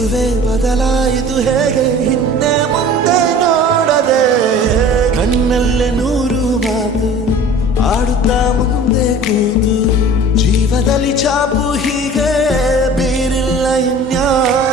ಮದುವೆ ಬದಲಾಯಿತು ಹೇಗೆ ಹಿಂದೆ ಮುಂದೆ ನೋಡದೆ ಕಣ್ಣಲ್ಲೇ ನೂರು ಮಾತು ಆಡುತ್ತಾ ಮುಂದೆ ಕೂತು ಜೀವದಲ್ಲಿ ಚಾಪು ಹೀಗೆ ಬೀರಿಲ್ಲ ಇನ್ಯಾರು